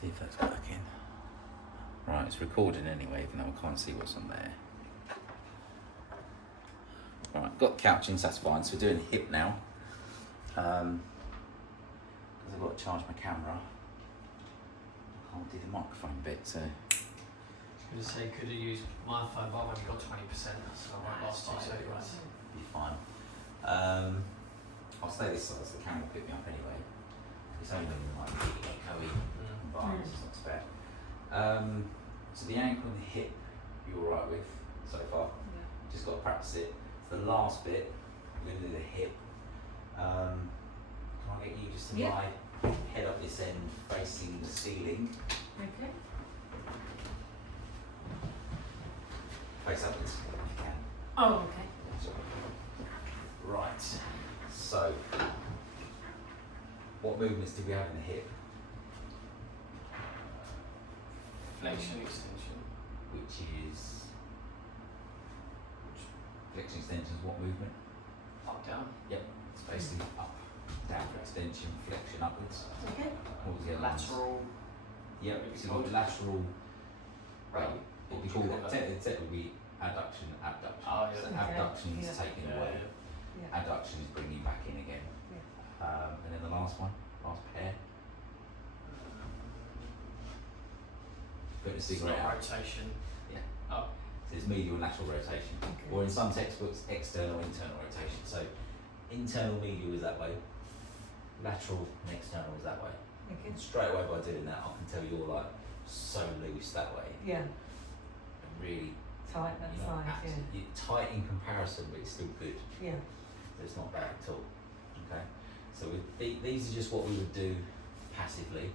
See if that's working. Right, it's recording anyway, even though I can't see what's on there. Right, got the couching, so that's fine. So we're doing hip now. Because I've got to charge my camera. I can't do the microphone bit, so. I was going to say, could have used my phone, but I've only got 20%, so I won't last 2 seconds. Be fine. I'll stay this side so the camera will pick me up anyway. It's only when you might be echoey environments, it's not too bad. So the ankle and the hip, you're all right with so far. Yeah. Just got to practice it. So the last bit, we're going to do the hip. Can I get you just to lie head up this end, facing the ceiling? Okay. Face upwards if you can. Oh, okay. Right. So, what movements do we have in the hip? Flexion extension. Which is flexion extension is what movement? Up, down. Yep. It's basically up, down for extension, flexion upwards. Okay. What was the other one? Lateral. Yep. So you've got lateral. Right. It'd be called technically be adduction, abduction. Oh, yeah. So Okay. abduction is taking away. Yeah. Adduction is bringing back in again. And then the last one, last pair. Put the It's cigarette not out. rotation. Yeah. Oh. So it's medial and lateral rotation. Okay. Or in some textbooks, external, internal rotation. So internal medial is that way, lateral and external is that way. Okay. And straight away by doing that, I can tell you're like so loose that way. Yeah. And really, Tight that you're not side. you're tight in comparison, but it's still good. Yeah. So it's not bad at all. Okay. So these are just what we would do passively.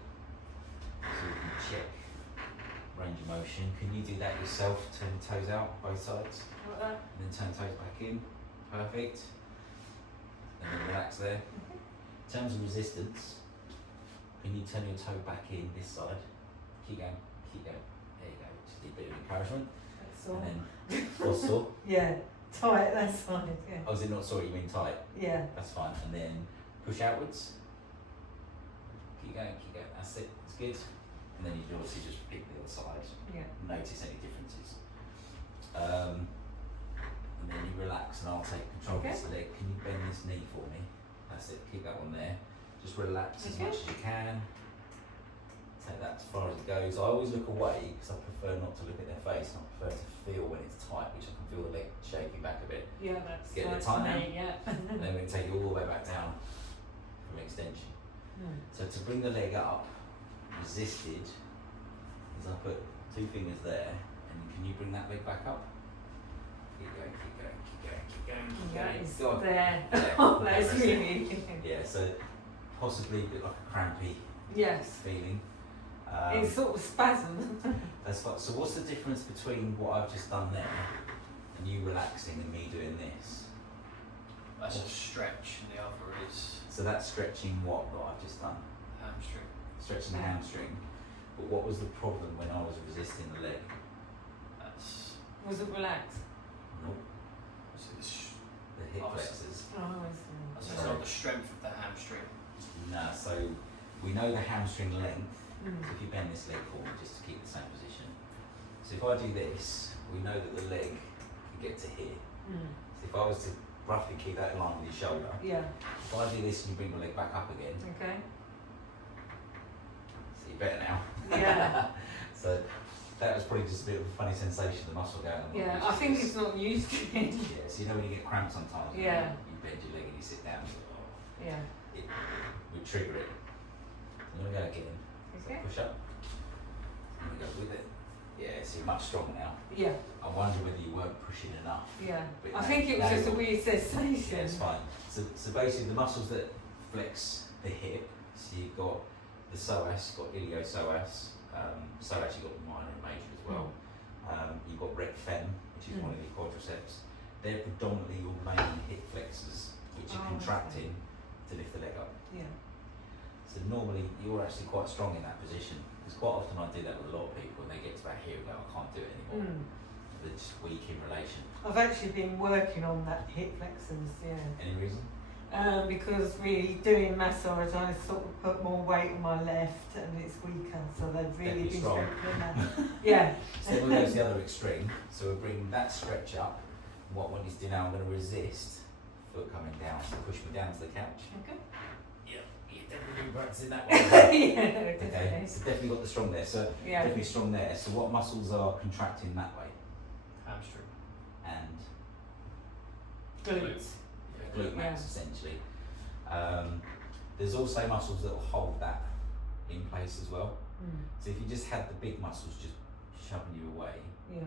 So we can check range of motion. Can you do that yourself? Turn your toes out, both sides, Like that. and then turn toes back in. Perfect. And then relax there. Okay. In terms of resistance, can you turn your toe back in this side? Keep going, keep going. There you go. Just need a bit of encouragement. That's all. And then, what's sore? Yeah. Tight that side. Yeah. Oh, is it not sore? You mean tight? Yeah. That's fine. And then push outwards. Keep going, keep going. That's it. It's good. And then you can obviously just repeat the other side. Yeah. Notice any differences. And then you relax, and I'll take control of this leg. Can you bend this knee for me? That's it. Keep that one there. Just relax as much as you can. Take that as far as it goes. I always look away because I prefer not to look at their face. And I prefer to feel when it's tight, which I can feel the leg shaking back a bit. Yeah, that's Get it right tight to now. me, yeah. And then we can take it all the way back down from extension. So to bring the leg up, resisted, is I put 2 fingers there, and can you bring that leg back up? Keep going, keep going, keep going, keep going, keep That going. is Go on. there. Yeah, Oh, that's that's it. really. Yeah, so possibly a bit like a crampy Yes. feeling. It's sort of spasm. That's fine. So what's the difference between what I've just done there and you relaxing and me doing this? That's a stretch, and the other is So that's stretching what I've just done? hamstring. Stretching the hamstring. But what was the problem when I was resisting the leg? That's Was it relaxed? Nope. what's it, The hip Oh, flexors. Oh, I see. that's not the strength of the hamstring. No, so we know the hamstring length. Mm. So if you bend this leg forward just to keep the same position. So if I do this, we know that the leg can get to here. Mm. So if I was to roughly keep that in line with your shoulder, Yeah. if I do this and you bring my leg back up again, Okay. so you're better now. Yeah. So that was probably just a bit of a funny sensation, the muscle going on. Yeah. I think it's not used to it. Yeah, so you know when you get cramps sometimes, Yeah. you bend your leg and you sit down, Yeah. it would trigger it. And then we go again. So Okay. push up. And we go with it. Yeah, so you're much stronger now. Yeah. I wonder whether you weren't pushing enough. Yeah. But I now- think it was now just a you're- weird sensation. Yeah, it's fine. So basically the muscles that flex the hip, so you've got the psoas, got iliopsoas, psoas you've got minor and major as well. You've got rec fem, which is one of your quadriceps. They're predominantly your main hip flexors, which are Oh, contracting to lift the leg up. Yeah. So normally you're actually quite strong in that position. Because quite often I do that with a lot of people and they get to about here and go, I can't do it anymore. Mm. They're just weak in relation. I've actually been working on that hip flexors. Yeah. Any reason? because we're doing massage, I sort of put more weight on my left and it's weaker, so they've really Definitely been strong. strengthening that. Yeah. So then we'll go to the other extreme. So we're bringing that stretch up. What I want you to do now, I'm going to resist foot coming down. So push me down to the couch. Okay. Yeah, you're definitely practicing that one. Yeah, Okay, definitely. so definitely got the strong there. So Yeah. definitely strong there. So what muscles are contracting that way? Hamstring. And Glutes. glute max Yeah. essentially. There's also muscles that will hold that in place as well. Mm. So if you just had the big muscles just shoving you away, Yeah.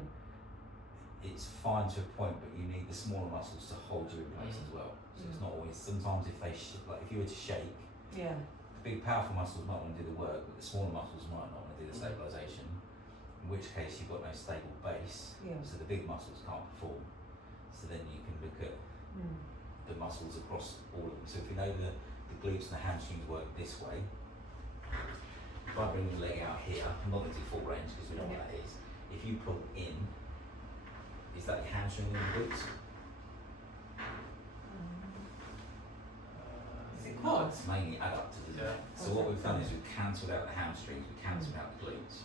it's fine to a point, but you need the smaller muscles to hold you in place as well. So it's not always. Sometimes if they like if you were to shake, Yeah. the big powerful muscles might want to do the work, but the smaller muscles might not want to do the stabilisation. In which case you've got no stable base, Yeah. so the big muscles can't perform. So then you can look at Mm. the muscles across all of them. So if you know the glutes and the hamstrings work this way, if I bring the leg out here, not into full range because we know what that is. If you pull in, is that your hamstring and the glutes? Is it quads? It's mainly adductors, isn't Yeah. it? So what we've done is we've cancelled out the hamstrings, we've cancelled out the glutes.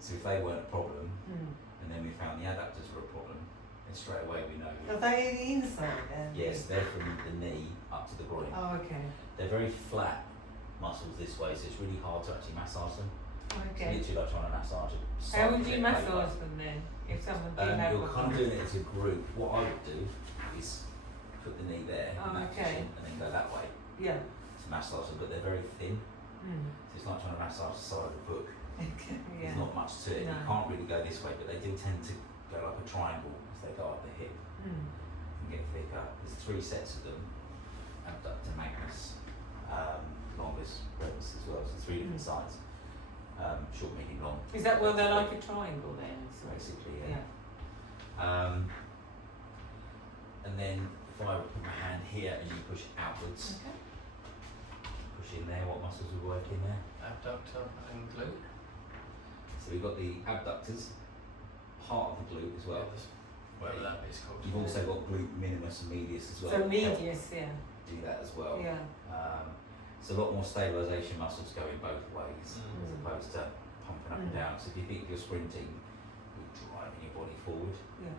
So if they weren't a problem, Mm. and then we found the adductors were a problem, then straight away we know. Are they the inside then? Yes, they're from the knee up to the groin. Oh, okay. They're very flat muscles this way, so it's really hard to actually massage them. It's Okay. literally like trying to massage a How side would of you their paper. massage them then? If someone did have You're one? kind of doing it as a group. What I would do is put the knee there Oh, in that okay. position and then go that way Yeah. to massage them, but they're very thin. Mm. So it's like trying to massage the side of a book. Okay. Yeah. There's not much to it. You No. can't really go this way, but they do tend to go like a triangle as they go up the hip Mm. and get thicker. There's 3 sets of them. Abductor, magnus, longus, brevis as well. So 3 different sides. Short, medium, long. Is that where they're like a triangle then? So Basically, yeah. yeah. And then if I put my hand here and you push outwards, Okay. push in there, what muscles we work in there? Abductor and glute. So we've got the abductors, part of the glute as well. Yeah, this- whatever that is called. You've also got glute minimus and medius as well. So that help medius, yeah. do that as well. Yeah. So a lot more stabilisation muscles going both ways Mm. as opposed to pumping up and Mm. down. So if you think you're sprinting, you're driving your body forward, Yeah.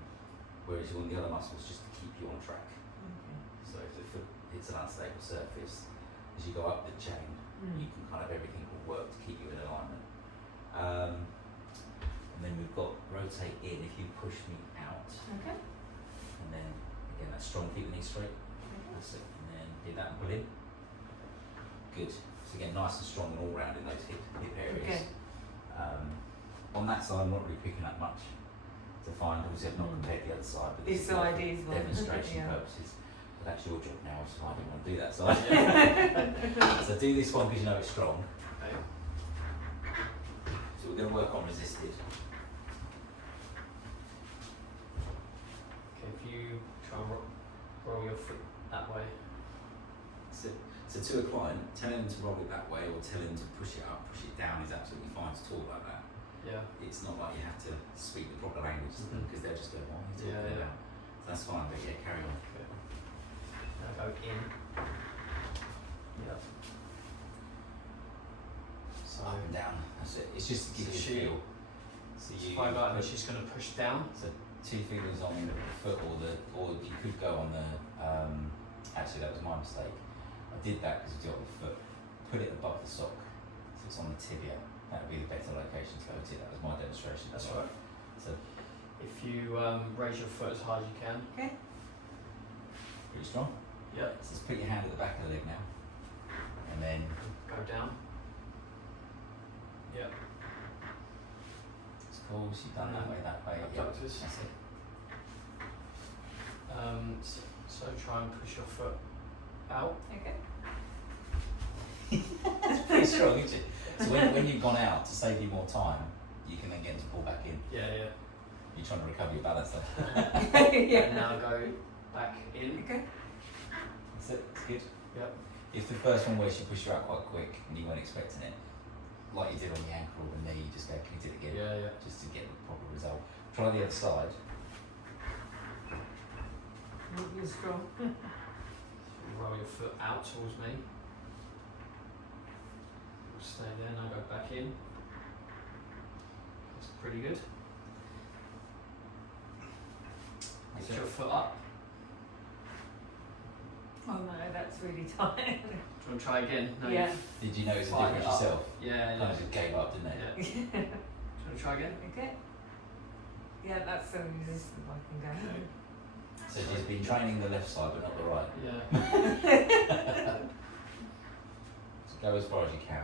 whereas you want the other muscles just to keep you on track. Okay. So if the foot hits an unstable surface, as you go up the chain, you Mm. can kind of everything will work to keep you in alignment. And then we've got rotate in if you push me out, Okay. and then again that's strong, keep the knee straight. That's it. And then do that and pull in. Good. So again, nice and strong and all round in those hip areas. Okay. On that side, I'm not really picking up much to find. Obviously, I've not Mm. compared the other side, but This is more side for is one. demonstration Yeah. purposes. But that's your job now, so I didn't want to do that side. So do this one because you know it's strong. Okay. So we're going to work on resisted. Okay, if you try and roll your foot that way. So to a client, telling them to roll it that way or telling them to push it up, push it down is absolutely fine to talk like that. Yeah. It's not like you have to speak the proper language to them because they'll just go, what are you talking Yeah, yeah. about? So that's fine, but yeah, carry on. Okay. Now go in. Yeah. So Up and down, that's it. It's just to give So you a she- feel. So if I go like this, she's going to push down. So 2 fingers on the foot or you could go on the, actually that was my mistake. I did that because you got the foot, put it above the sock, so it's on the tibia. That would be the better location to go to. That was my demonstration. That's as well. right. So If you raise your foot as high as you can. Okay. pretty strong. Yep. So just put your hand at the back of the leg now. And then Go down. Yep. it's cool, so you've done that way, Yep, Abductors. that's it. So try and push your foot out. Okay. It's pretty strong, isn't it? So when you've gone out, to save you more time, you can then get them to pull back in. Yeah, yeah. You're trying to recover your balance then. And now go back in. Okay. That's it, it's good. Yep. If the first one where she pushed you out quite quick and you weren't expecting it, like you did on the ankle or the knee, you just go, can you do it again? Yeah, yeah. Just to get the proper result. Try the other side. You're strong. roll your foot out towards me. We'll stay there, now go back in. That's pretty good. Lift your foot up. Oh no, that's really tight. Do you want to try again? No, Yeah. Did you notice the Find difference it up. yourself? Yeah, Kind of just gave up, didn't it? Yeah. Do you want to try again? Okay. Yeah, that's so resistant I can go. So she's been training the left side but not the right. Yeah. So go as far as you can.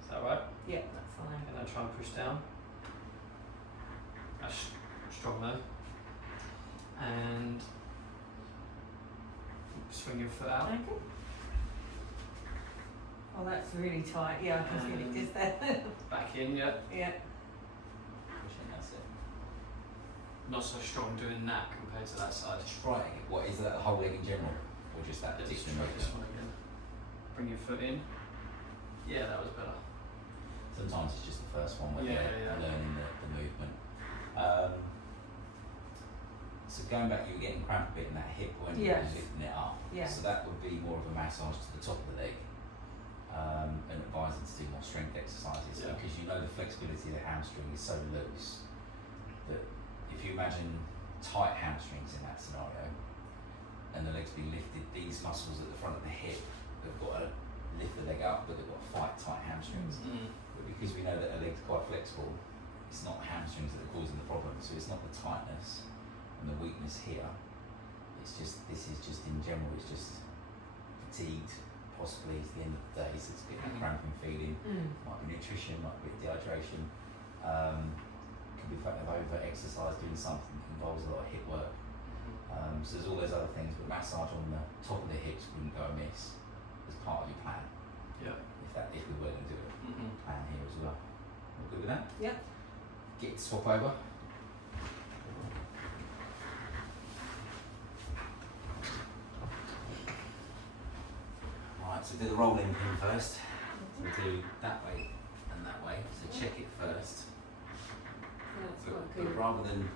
Is that right? Yeah, that's fine. And then try and push down. That's strong though. And swing your foot out. Okay. Oh, that's really tight. Yeah, I can feel it just there. Back in, yeah. Yeah. Pushing, that's it. Not so strong doing that compared to that side. Trying it. What is that whole leg in general? Or just that Let's particular try this movement? one again. Bring your foot in. Yeah, that was better. Sometimes it's just the first one when Yeah, you're yeah. learning the movement. So going back, you were getting cramp a bit in that hip when you Yes. were lifting it up. Yeah. So that would be more of a massage to the top of the leg, and advising to do more strength exercises Yeah. because you know the flexibility of the hamstring is so loose that if you imagine tight hamstrings in that scenario and the legs being lifted, these muscles at the front of the hip have got to lift the leg up, but they've got to fight tight hamstrings. But because we know that a leg's quite flexible, it's not hamstrings that are causing the problem. So it's not the tightness and the weakness here. It's just, this is just in general, it's just fatigued, possibly at the end of the day, so it's getting a cramping feeling. Might be nutrition, might be dehydration. Could be the fact of over exercise, doing something that involves a lot of hip work. So there's all those other things, but massage on the top of the hips wouldn't go amiss as part of your plan. Yeah. If we were going to do a plan here as well. All good with that? Yep. Get it to swap over. Right, so do the rolling pin first. So do that way and that way. So check it first. That's But quite good. rather than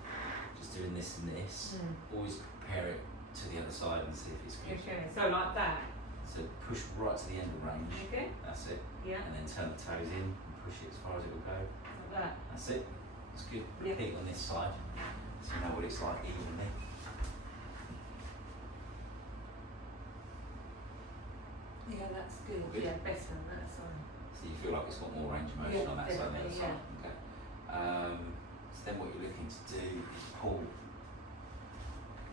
just doing this and this, always compare it to the other side and see if it's good. Okay, so like that. So push right to the end of range. Okay. That's it. Yeah. And then turn the toes in and push it as far as it will go. Like that. That's it. It's good. Yeah. Repeat on this side so you know what it's like evenly. Yeah, that's good. Good. Yeah, better than that side. So you feel like it's got more range of motion Yeah, on that side than the other definitely, side. Okay. So then what you're looking to do is pull.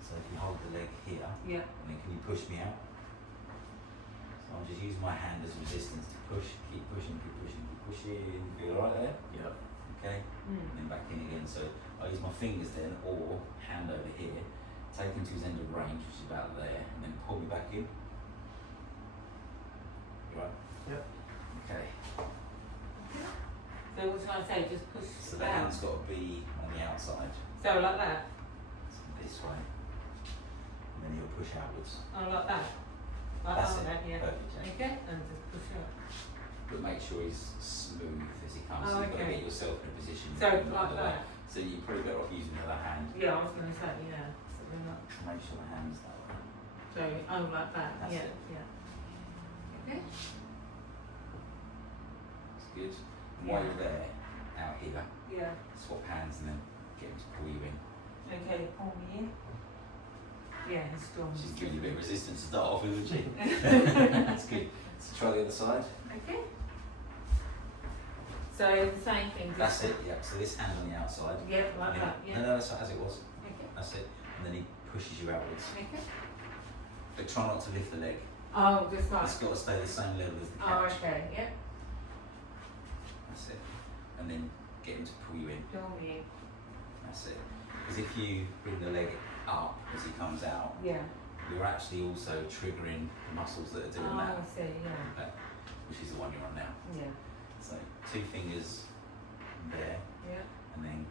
So if you hold the leg here, Yeah. and then can you push me out? So I'm just using my hand as resistance to push, keep pushing, keep pushing, keep pushing. Feel alright there? Yeah. Okay. And then back in again. So I use my fingers then, or hand over here, take him to his end of range, which is about there, and then pull me back in. You right? Yep. Okay. So what should I say? Just push So the down. hand's got to be on the outside, So like that. so this way, and then you'll push outwards. Oh, like that. Like That's that. it. Yeah. Perfect. Yeah. Okay. And just push up. But make sure he's smooth as he comes. Oh, So you've got to okay. get yourself in a position. So where you're like not that. So you're probably better off using the other hand. Yeah, I was going to say yeah. Something like. Make sure the hand's that way. So like that. That's yeah. it. Yeah. Okay. It's good. And while you're there, out here, Yeah. swap hands and then get him to pull you in. Okay. Pull me in. Yeah, he's strong. She's giving you a bit of resistance to start off with, isn't she? That's good. So try the other side. Okay. So the same thing. That's it, yeah. So this hand on the outside. Yeah, like And then- that. Yeah. No, that's as it was. Okay. That's it. And then he pushes you outwards. Okay. But try not to lift the leg. Oh, just like. It's got to stay the same level as the Oh, couch. okay. Yeah. That's it. And then get him to pull you in. Pull me in. That's it. Because if you bring the leg up as he comes out, Yeah. you're actually also triggering the muscles that are doing Oh, that. I see. Yeah. Okay. Which is the one you're on now. Yeah. So 2 fingers there, Yeah. and then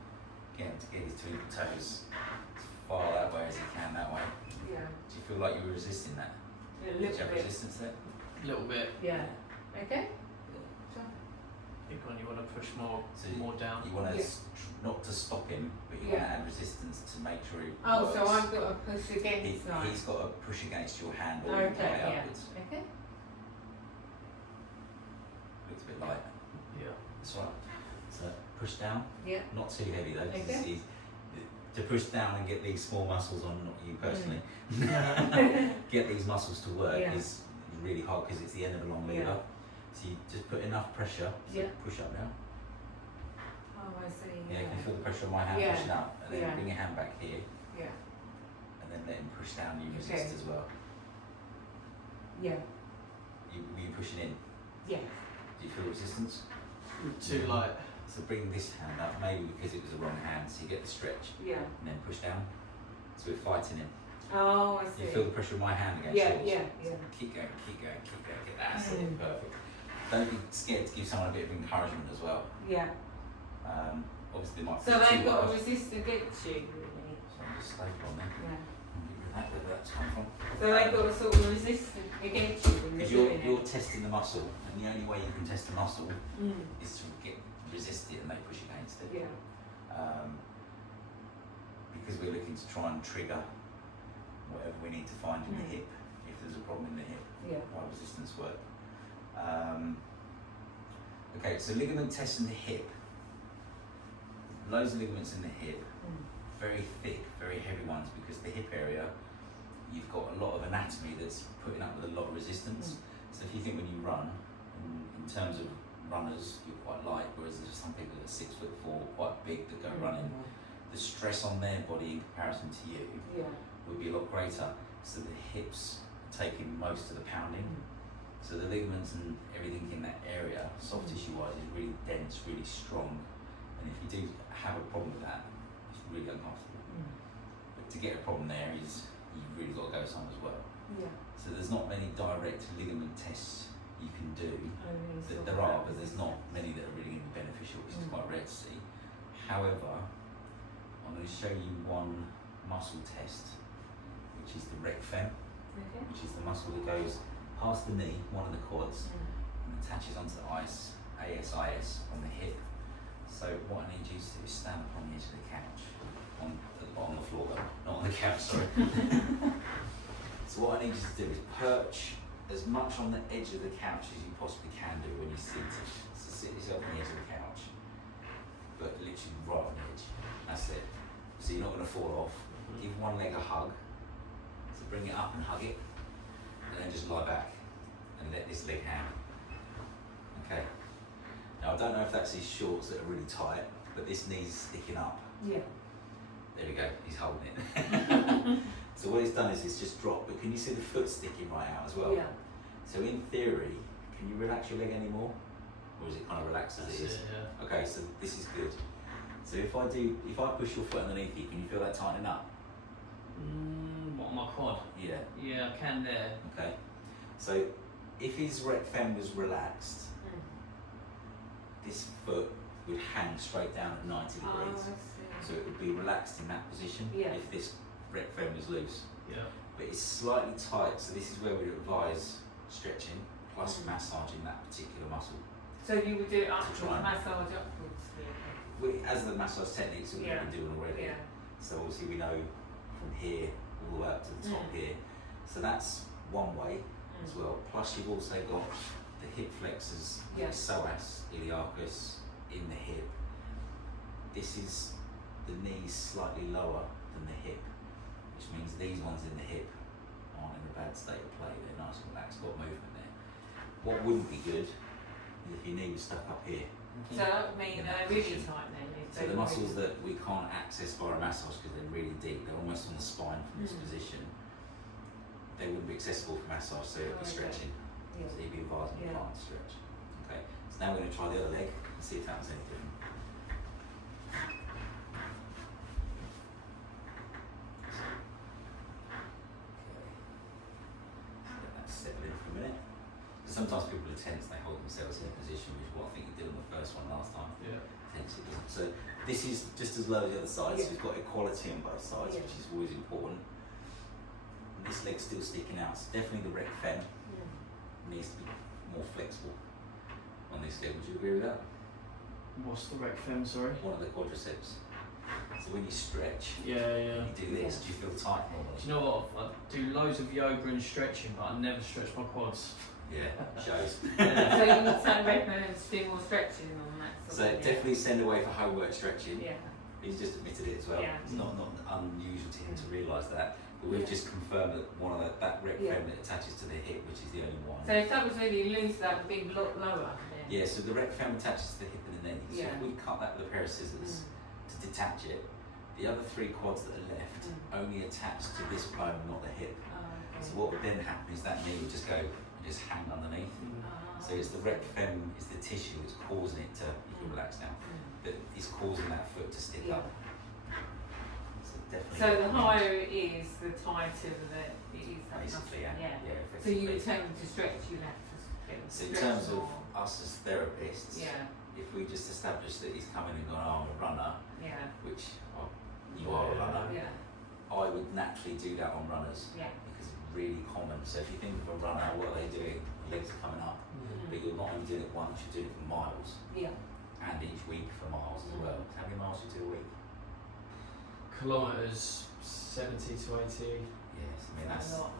get him to get his 2 toes as far that way as he can that way. Yeah. Do you feel like you were resisting that? A Did you little have bit. resistance there? A little bit. Yeah. Okay. I think when you want to push more So down. You want to Yeah. not to stop him, but you Yeah. want to add resistance to make sure he Oh, works. so I've got to push against He's got to push against your hand all the Okay, way yeah. upwards. Okay. Looks a bit light. Yeah. That's right. So push down, Yeah. not too heavy though. 'Cause Okay. it's to push down and get these small muscles on, not you personally, get these muscles to work Yeah. is really hard because it's the end of a long lever. Yeah. So you just put enough pressure. So Yeah. push up now. Oh, I see. Yeah, you can feel the pressure on my hand Yeah. pushing up, and then Yeah. bring your hand back here, Yeah. and then let him push down. You resist Okay. as well. Yeah. Were you pushing in? Yeah. Do you feel resistance? Too light. So bring this hand up, maybe because it was the wrong hand, so you get the stretch, Yeah. and then push down. So we're fighting him. Oh, I see. You feel the pressure of my hand against Yeah, yours. yeah, yeah. Keep going, keep going, keep going. That's it, Mm. perfect. Don't be scared to give someone a bit of encouragement as well. Yeah. Obviously, they might So feel they've too got to hard. resist against you, really. So I'm just stable on there. Yeah. Where that's come from. So they've got to sort of resist against you when Because you're you're doing it. testing the muscle, and the only way you can test the muscle Mm. is to resist it and they push against it. Yeah. Because we're looking to try and trigger whatever we need to find in the Mm. hip, if there's a problem in the hip, Yeah. by resistance work. Okay, so ligament tests in the hip. Loads of ligaments in the hip, Mm. very thick, very heavy ones, because the hip area, you've got a lot of anatomy that's putting up with a lot of resistance. So if you think when you run, in terms of runners, you're quite light, whereas there's some people that are 6'4", quite big, that go running. The stress on their body in comparison to you Yeah. would be a lot greater. So the hips are taking most of the pounding. So the ligaments and everything in that area, soft tissue wise, is really dense, really strong. And if you do have a problem with that, it's really uncomfortable. But to get a problem there is, you've really got to go some as well. Yeah. So there's not many direct ligament tests you can do. Only sort of There are, but that there's not many that are really beneficial, which is Mm. quite rare to see. However, I'm going to show you one muscle test, which is the rec fem, Okay. which is the muscle that goes past the knee, one of the quads, Mm. and attaches onto the ASIS on the hip. So what I need you to do is stand up on the edge of the couch, on the floor though, not on the couch, sorry. So what I need you to do is perch as much on the edge of the couch as you possibly can do when you're seated. So sit yourself on the edge of the couch, but literally right on the edge. That's it. So you're not going to fall off. Give one leg a hug. So bring it up and hug it, and then just lie back and let this leg hang. Okay. Now I don't know if that's his shorts that are really tight, but this knee's sticking up. Yeah. There we go, he's holding it. So what he's done is it's just dropped, but can you see the foot sticking right out as well? Yeah. So in theory, can you relax your leg anymore? Or is it kind of relaxed as That's it is? it, yeah. Okay, so this is good. So if I push your foot underneath you, can you feel that tightening up? What, my quad? Yeah, Yeah, I can there. okay. So if his rec fem was relaxed, this foot would hang straight down at 90 Oh, I degrees. see. So it would be relaxed in that position Yeah. if this rec fem was loose. Yeah. But it's slightly tight, so this is where we advise stretching plus Mm. massaging that particular muscle. So you would do it upwards, try and- massage upwards. As the massage techniques that we've Yeah. been doing already. Yeah. So obviously we know from here all the way up to the top Mm. here. So that's one way as Mm. well. Plus you've also got the hip flexors, Yeah. psoas, iliacus in the hip. This is the knees slightly lower than the hip, which means these ones in the hip aren't in a bad state of play. They're nice and relaxed, got movement there. What wouldn't be good is if your knee was stuck up here. So that would mean In that they're really position. tight then. If So they the were muscles really- that we can't access via a massage because they're really deep, they're almost on the spine from this Mm. position, they wouldn't be accessible for massage, so it'd be Okay. stretching. Yeah. So you'd be advising your Yeah. client to stretch. Okay, so now we're going to try the other leg and see if that was any different. Let that settle in for a minute. Sometimes people are tense, they hold themselves in a position, which is what I think you did on the first one last time. Yeah. Tense it doesn't. So this is just as low as the other side, so Yeah. we've got equality on both sides, Yeah. which is always important. And this leg's still sticking out, so definitely the rec fem needs to be more flexible on this leg. Would you agree with that? What's the rec fem, sorry? One of the quadriceps. So when you stretch, Yeah, yeah. you do this, do you feel tight normally? Do you know what? I do loads of yoga and stretching, but I never stretch my quads. Yeah, shows. So you would say recommend to do more stretching on that So sort of definitely send away for homework stretching. Yeah. He's just admitted it as well. Yeah. It's not unusual to him to realise that. But we've just confirmed that one of that rec fem that attaches to the hip, which is the only one. So if that was really loose, that would be a lot lower. Then. Yeah, so the rec fem attaches to the hip and the knee. So Yeah. if we cut that with a pair of scissors to detach it, the other 3 quads that are left only attach to this bone, not the hip. Oh, okay. So what would then happen is that knee would just go and just hang underneath. So it's the rec fem is the tissue that's causing it to, you can relax now, that is causing that foot to stick up. So definitely. So the higher it is, the tighter it is. That Basically, muscle. yeah. So you effectively. would tell them to stretch, you have to get So in stretch terms of more. us as therapists, if we just establish that he's coming and gone, oh, I'm a runner, which you are a runner, I would naturally do that on runners because it's really common. So if you think of a runner, what are they doing? Legs are coming up, but you're not only doing it once, you're doing it for miles, and each week for miles as well. How many miles do you do a week? Kilometres, 70 to 80. Yes, I mean that's a lot.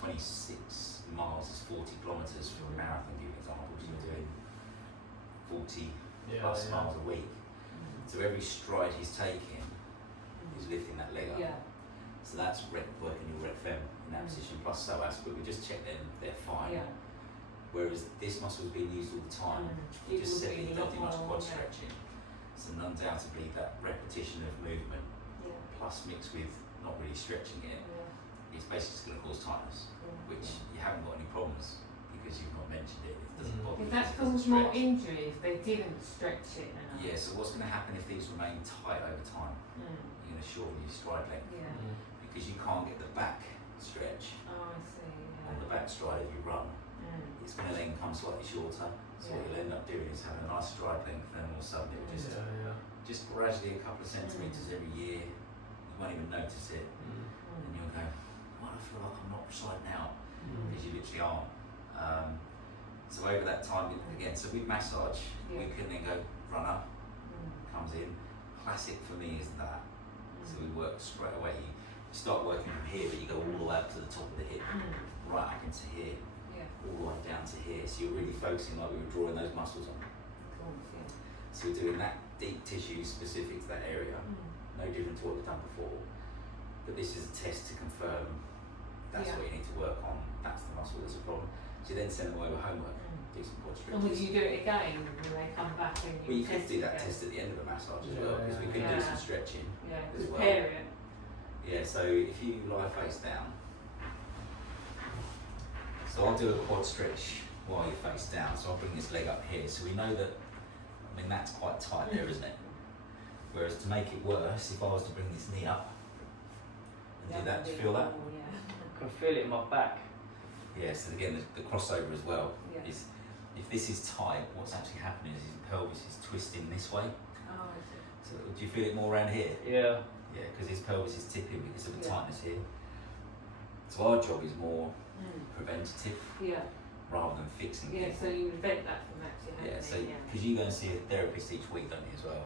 26 miles is 40 kilometres for a marathon, give example. So you're doing 40 plus miles a week. So every stride he's taking is lifting that leg up. So that's working your rec fem in that position plus psoas, but we just check them, they're fine. Whereas this muscle is being used all the time. You just said that you don't do much quad stretching. So undoubtedly that repetition of movement plus mixed with not really stretching it is basically going to cause tightness, which you haven't got any problems because you've not mentioned it. It doesn't bother you. If that because it caused doesn't more stretch. injury if they didn't stretch it enough. Yeah, so what's going to happen if these remain tight over time? You're going to shorten your stride length because you can't get the back stretch Oh, I see. on the back stride if you run. It's going to then come slightly shorter. So what you'll end up doing is having a nice stride length, and then all of a sudden it will just gradually a couple of centimetres every year. You won't even notice it, and you'll go, "Why do I feel like I'm not sliding out?" Because you literally aren't. So over that time, again, so with massage, we can then go runner comes in. Classic for me is that. So we work straight away. You start working from here, but you go all the way up to the top of the hip, right up into here, all the way down to here. So you're really focusing like we were drawing those muscles on. So we're doing that deep tissue specific to that area, no different to what we've done before. But this is a test to confirm that's what you need to work on. That's the muscle that's a problem. So you then send them away with homework, do some quad And would stretches. you do it again when they come back and Well, you could test do it that again? test at the end of a massage as Yeah, well, because we could do yeah. some stretching. Yeah, as well. compare it. Yeah, so if you lie face down, so I'll do a quad stretch while you're face down. So I'll bring this leg up here. So we know that, I mean, that's quite tight there, isn't it? Whereas to make it worse, if I was to bring this knee up and do that, do you feel that? I can feel it in my back. Yes, and again, the crossover as well Yeah. is, if this is tight, what's actually happening is his pelvis is twisting this way. Oh, I see. So do you feel it more around here? Yeah. Yeah, because his pelvis is tipping because of the Yeah. tightness here. So our job is more preventative Yeah. rather than fixing Yeah, people. so you prevent that from actually happening. Yeah, so because you go and see a therapist each week, don't you, as well?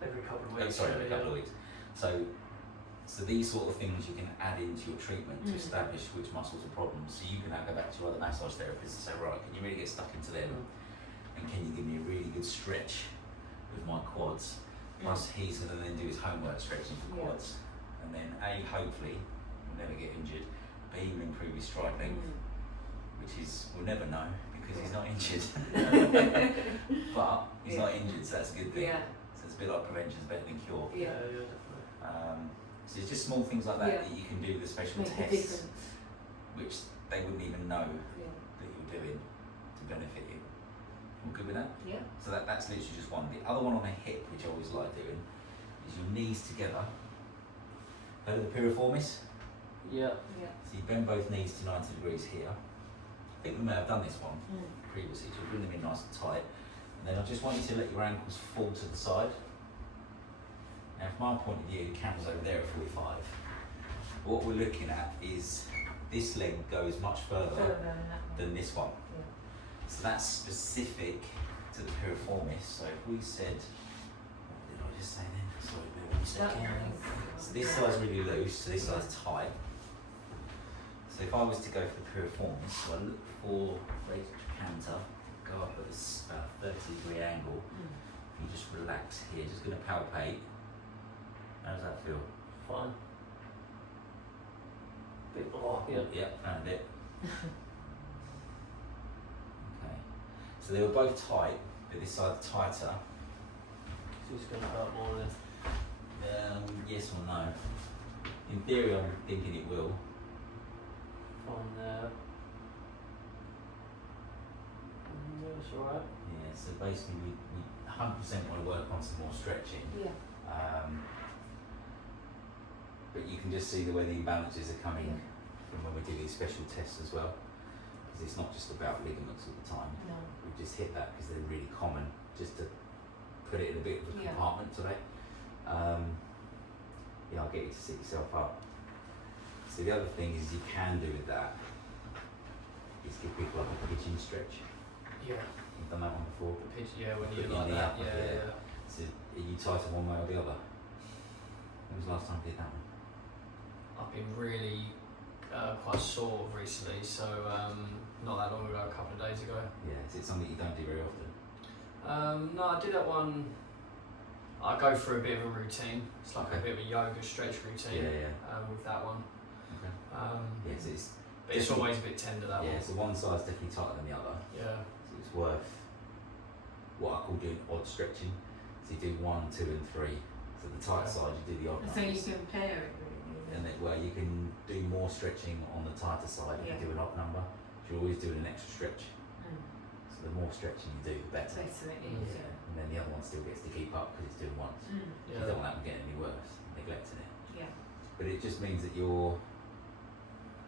Every couple of Oh, weeks. sorry, every couple of weeks. So these sort of things you can add into your treatment to establish which muscles are problems. So you can now go back to your other massage therapists and say, right, can you really get stuck into them? And can you give me a really good stretch with my quads? Plus he's going to then do his homework stretching for quads. And then A, hopefully, will never get injured. B, will improve his stride length, which is, we'll never know because he's not injured. But he's not injured, so that's a good thing. Yeah. So it's a bit like prevention is better than cure. Yeah. Definitely. So it's just small things like that that you can do the special Make a tests, difference. which they wouldn't even know Yeah. that you're doing to benefit you. All good with that? Yeah. So that's literally just one. The other one on the hip, which I always like doing, is your knees together. Heard of the piriformis? Yeah. Yeah. So you bend both knees to 90 degrees here. I think we may have done this one previously, so bring them in nice and tight. And then I just want you to let your ankles fall to the side. Now from my point of view, the camera's over there at 45. What we're looking at is this leg goes much further Further than that one. than this one. Yeah. So that's specific to the piriformis. So if we said, what did I just say then? Sorry, bear with me a second. So this side's really loose, so this side's tight. So if I was to go for the piriformis, so I look for raised trochanter, go up at about a 30-degree angle. You just relax here, just going to palpate. How does that feel? Fine. Bit yeah. Yep, found it. Okay. So they were both tight, but this side's tighter. It's just going to hurt more then. Yes or no? In theory, I'm thinking it will. Fine there. That's alright. Yeah, so basically we 100% want to work on some more stretching. Yeah. But you can just see the way the imbalances are coming from when we do these special tests as well. Because it's not just about ligaments all the time. No. We just hit that because they're really common, just to put it in a bit of a compartment today. Yeah, I'll get you to sit yourself up. So the other thing is you can do with that is give people like a pigeon stretch. Yeah. You've done that one before? The pitch, yeah, when Put you your like knee that, up, yeah. So are you tighter one way or the other? When was the last time you did that one? I've been really quite sore recently, so not that long ago, a couple of days ago. Yeah, is it something you don't do very often? No, I did that one. I go through a bit of a routine. It's like a bit of a yoga stretch routine. With that one. Okay. Yes, it's. But it's always a bit tender that one. Yeah, so one side's definitely tighter than the other. Yeah. So it's worth what I call doing odd stretching. So you do 1, 2, and 3. So the tight side, you do the odd So you numbers. can pair it really. And then, well, you can do more stretching on the tighter side if you do an odd number. You're always doing an extra stretch. So the more stretching you do, the better. Better it is, yeah. And then the other one still gets to keep up because it's doing once. You don't want that one getting any worse, neglecting it. Yeah. But it just means that you're.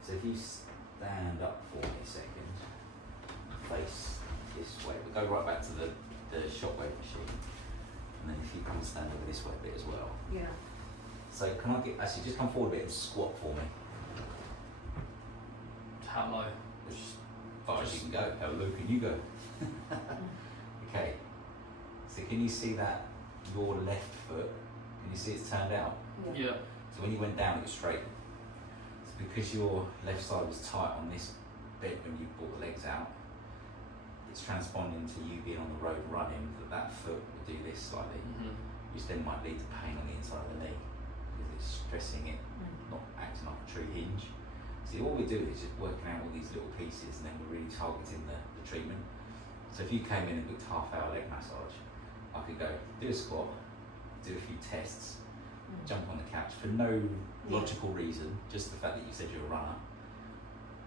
So if you stand up for me a second, face this way, but go right back to the shockwave machine, and then if you can stand over this way a bit as well. Yeah. So can I get actually just come forward a bit and squat for me? How low? As far as you can go. How low can you go? Okay. So can you see that your left foot? Can you see it's turned out? Yeah. So when you went down, it was straight. It's because your left side was tight on this bit when you brought the legs out. It's transponding to you being on the road running that foot would do this slightly, which then might lead to pain on the inside of the knee because it's stressing it, not acting like a true hinge. See, all we're doing is just working out all these little pieces, and then we're really targeting the treatment. So if you came in and booked a half-hour leg massage, I could go do a squat, do a few tests, jump on the couch for no logical reason, just the fact that you said you're a runner,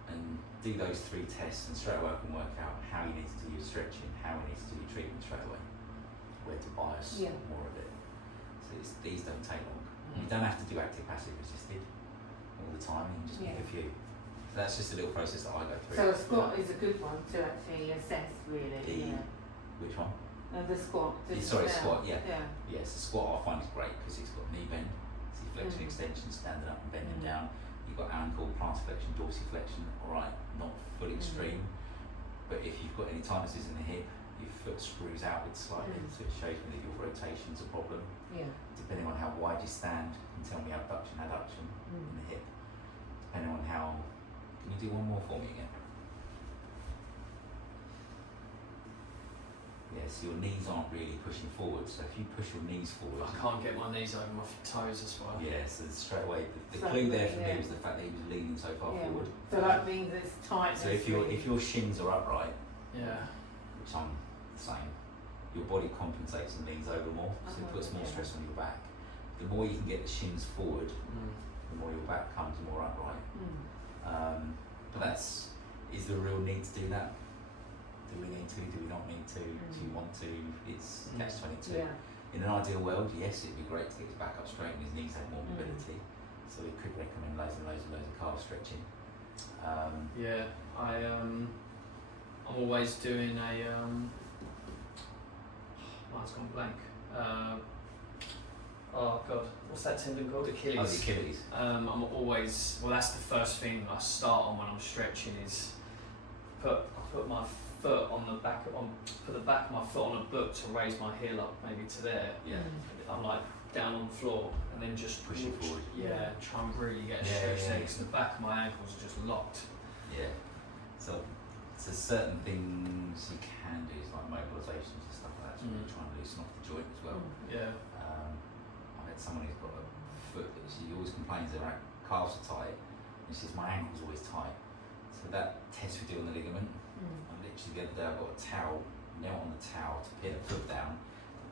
and do those 3 tests, and straight away I can work out how you need to do your stretching, how you need to do your treatment straight away, where to bias more of it. So these don't take long. You don't have to do active passive assisted all the time, you can just pick a few. So that's just a little process that I go through. So a squat is a good one to actually assess, really. Which one? The squat. Squat, yeah. Yeah. Yes, the squat I find is great because it's got knee bend, see flexion extension, standing up and bending down. You've got ankle, plantar flexion, dorsiflexion, alright, not fully extreme. But if you've got any tightnesses in the hip, your foot screws outwards slightly, so it shows me that your rotation's a problem. Yeah. Depending on how wide you stand, can tell me abduction, adduction in the hip. Depending on how, can you do one more for me again? Yeah, so your knees aren't really pushing forward, so if you push your knees forward... I can't get my knees over my toes as well. Yeah, so straight away, the clue there for me was the fact that he was leaning so far forward. So that means it's tight. So if your shins are upright, which I'm the same, your body compensates and leans over more, so it puts more stress on your back. The more you can get the shins forward, the more your back comes more upright. But is there a real need to do that? Do we need to? Do we not need to? Do you want to? It's catch-22. Yeah. In an ideal world, yes, it'd be great to get his back up straight and his knees have more mobility. So we could recommend loads and loads and loads of calf stretching. I'm always doing a mine's gone blank. Oh god, what's that tendon called? Achilles. Oh, the Achilles. I'm always, well, that's the first thing I start on when I'm stretching is I put my foot on the back put the back of my foot on a book to raise my heel up maybe to there. Yeah. I'm like down on the floor and then just Push it forward. Yeah, try and really get a stretch there because the back of my ankles are just locked. Yeah. So certain things you can do, is like mobilisations and stuff like that, to really try and loosen off the joint as well. Yeah. I've had someone who's got a foot that she always complains that her calves are tight, and she says my ankle's always tight. So that test we do on the ligament, I literally the other day I got a towel, knelt on the towel to pin the foot down,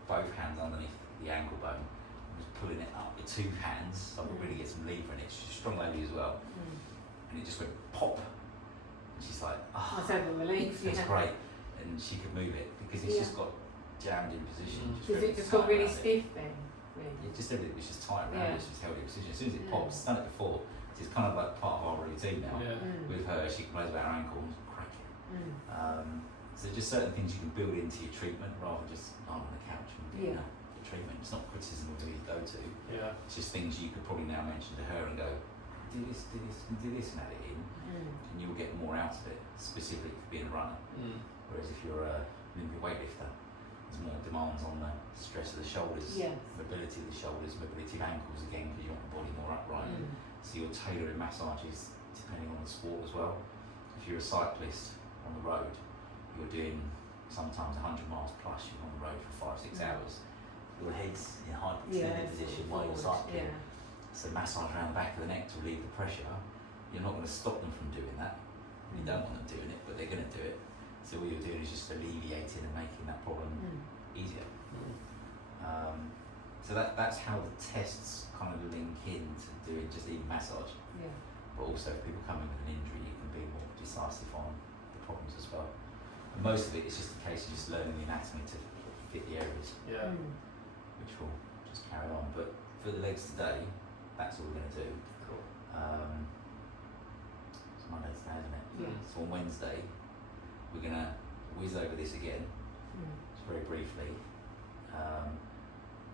both hands underneath the ankle bone. I was pulling it up with two hands, so I could really get some lever in it. She's a strong lady as well, and it just went pop. And she's like, That's over relief. that's great, and she could move it because it's just got jammed in position. Because it just got really stiff then. Yeah, just everything was just tight around it, just held it in position. As soon as it pops, it's done it before. It's kind of like part of our routine now. Yeah. With her, she complains about her ankle and crack it. So just certain things you can build into your treatment rather than just lying on the couch and doing the treatment. It's not criticism of who you go to. Yeah. It's just things you could probably now mention to her and go, do this, and add it in, and you'll get more out of it, specifically for being a runner. Whereas if you're a Olympic weightlifter, there's more demands on the stress of the shoulders, mobility of the shoulders, mobility of ankles again, because you want the body more upright. So you're tailoring massages depending on the sport as well. If you're a cyclist on the road, you're doing sometimes 100 miles plus, you're on the road for 5-6 hours. Your head's in hyperextended position while you're cycling. So massage around the back of the neck to relieve the pressure. You're not going to stop them from doing that. You don't want them doing it, but they're going to do it. So what you're doing is just alleviating and making that problem easier. So that's how the tests kind of link into doing just even massage. But also if people come in with an injury, you can be more decisive on the problems as well. And most of it is just a case of just learning the anatomy to fit the areas, which will just carry on. But for the legs today, that's all we're going to do. Cool. It's Monday today, isn't it? So on Wednesday, we're going to whiz over this again, just very briefly.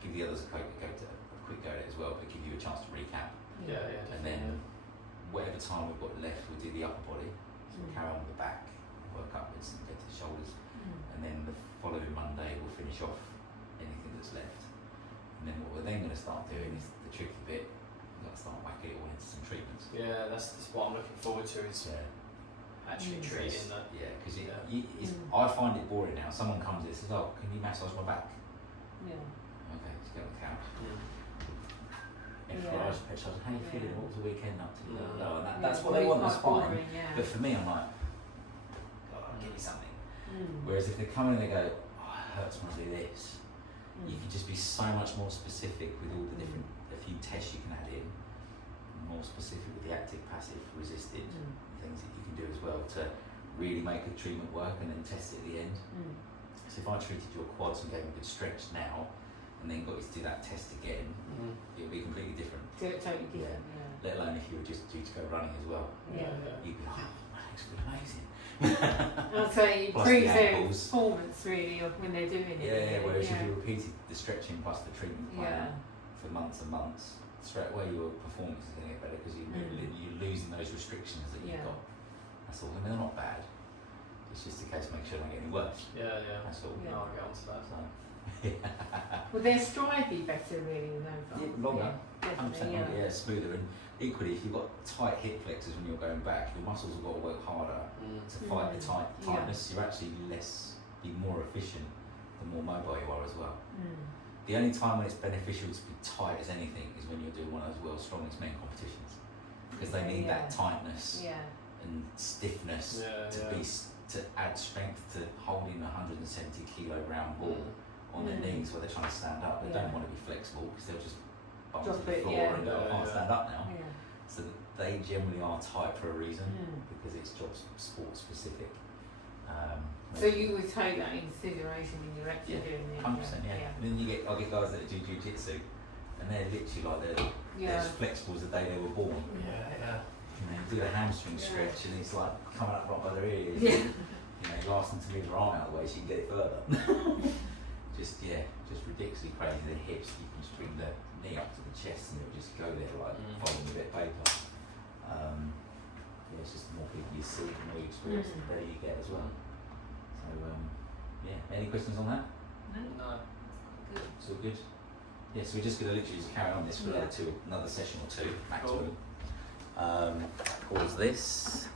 Give the others a quick go at it as well, but give you a chance to recap. And then whatever time we've got left, we'll do the upper body. So we'll carry on with the back, work upwards and go to the shoulders. And then the following Monday, we'll finish off anything that's left. And then what we're then going to start doing is the tricky bit. We've got to start whacking it all into some treatments. Yeah, that's what I'm looking forward to. Is actually treating that. Yeah, because I find it boring now. Someone comes in and says, "Oh, can you massage my back?" Okay, let's get on the couch. Exercise, exercise. How you feeling? What was the weekend up to? And that's what they want. That's fine. But for me, I'm like, give me something. Whereas if they come in and they go, "Oh, it hurts when I do this," you can just be so much more specific with all the different, a few tests you can add in, more specific with the active, passive, resisted things that you can do as well to really make a treatment work and then test it at the end. So if I treated your quads and gave them a good stretch now, and then got you to do that test again, it would be completely different. Totally different, Let alone if you were just due to go running as well. You'd be like, "Oh, that looks really amazing." I'll say it improves their performance really when they're doing it. Whereas if you repeated the stretching plus the treatment plan for months and months, straight away your performance is going to get better because you're losing those restrictions that you've got. That's all. And they're not bad. It's just a case of making sure they don't get any worse. That's all. I'll get onto that. So, Will their stride be better really with those? Longer. 100% Definitely, longer, smoother. And equally, if you've got tight hip flexors when you're going back, your muscles have got to work harder to fight the tightness. You're actually be more efficient the more mobile you are as well. The only time when it's beneficial to be tight as anything is when you're doing one of those world's strongest men competitions, because they need that tightness and stiffness to add strength to holding a 170 kilogram ball on their knees where they're trying to stand up. They don't want to be flexible because they'll just bump to the floor and go, "I can't stand up now." So they generally are tight for a reason because it's job sport specific. So you would take that into consideration when you're actually doing it? 100%, And then I'll get guys that do jiu-jitsu and they're literally like they're as flexible as the day they were born. You know, you do a hamstring stretch and it's like coming up right by their ears. You know, you ask them to move their arm out of the way so you can get it further. just ridiculously crazy. The hips, you can just bring the knee up to the chest and it'll just go there like following a bit of paper. It's just the more people you see, the more you experience, the better you get as well. yeah. Any questions on that? No. Good. It's all good. Yeah, so we're just going to literally just carry on this for Yeah. another session or two, maximum. Cool. Pause this.